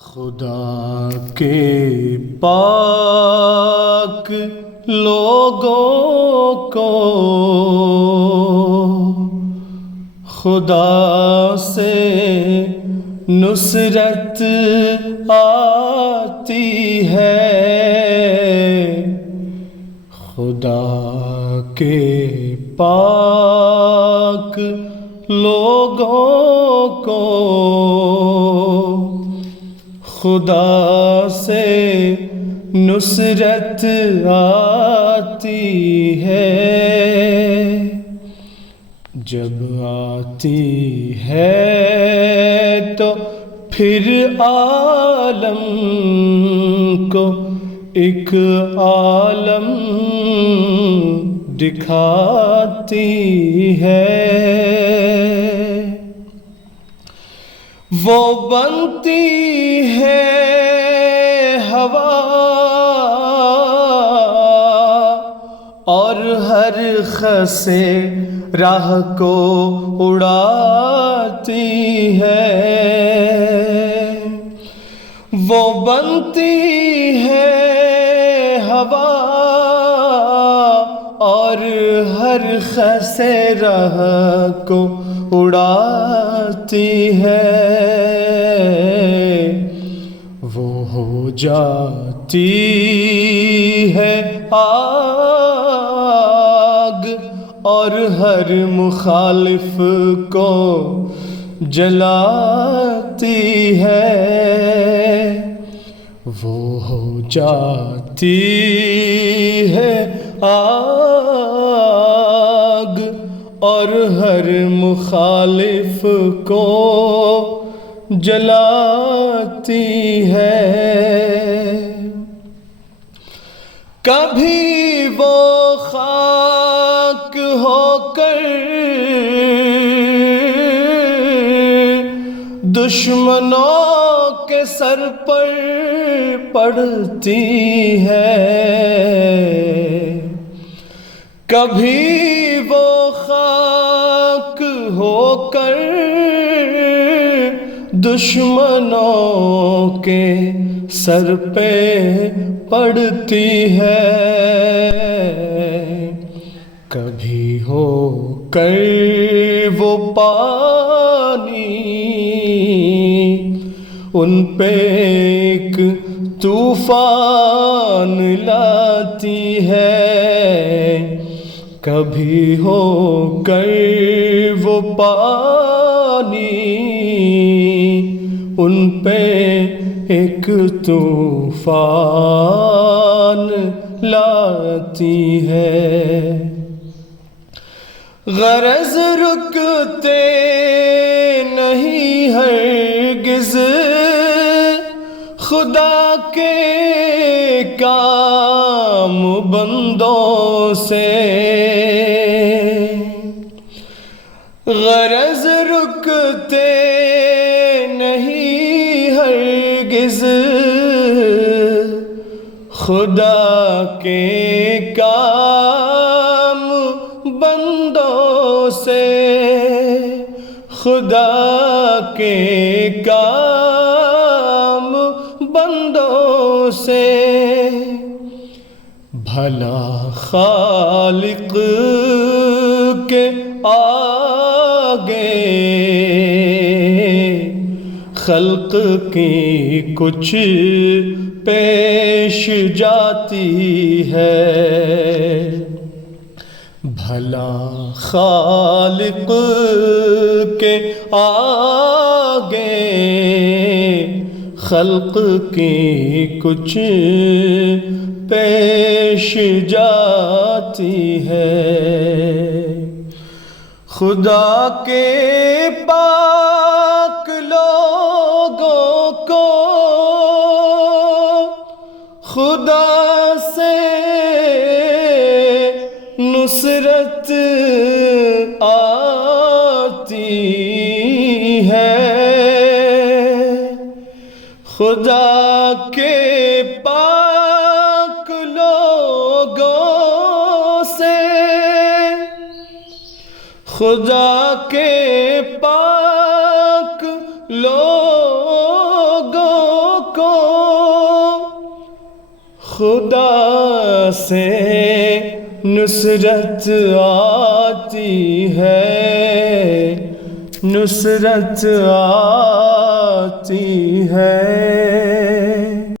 خدا کے پاک لوگوں کو خدا سے نصرت آتی ہے، خدا کے پاک لوگوں کو خدا سے نصرت آتی ہے، جب آتی ہے تو پھر عالم کو ایک عالم دکھاتی ہے، وہ بنتی ہے ہوا اور ہر خسے راہ کو اڑاتی ہے، وہ بنتی ہے ہوا اور ہر خسے راہ کو اڑاتی ہے، وہ ہو جاتی ہے آگ اور ہر مخالف کو جلاتی ہے، وہ ہو جاتی ہے آگ اور ہر مخالف کو جلاتی ہے، کبھی وہ خاک ہو کر دشمنوں کے سر پر پڑتی ہے، کبھی وہ خاک ہو کر دشمنوں کے سر پہ پڑتی ہے، کبھی ہو کر وہ پانی ان پہ ایک طوفان لاتی ہے، کبھی ہو کر وہ پانی ان پہ ایک طوفان لاتی ہے، غرض رکتے نہیں ہرگز خدا کے کام بندوں سے، غرض رکتے نہیں ہرگز خدا کے کام بندوں سے، خدا کے کام بندوں سے، بھلا خالق کے آگے خلق کی کچھ پیش جاتی ہے، بھلا خالق کے آگے خلق کی کچھ پیش جاتی ہے، خدا کے پاک لوگوں کو خدا سے نصرت آتی ہے، خدا کے پاک لوگوں سے خدا کے پاک لوگوں کو خدا سے نصرت آتی ہے، نصرت آتی ہے۔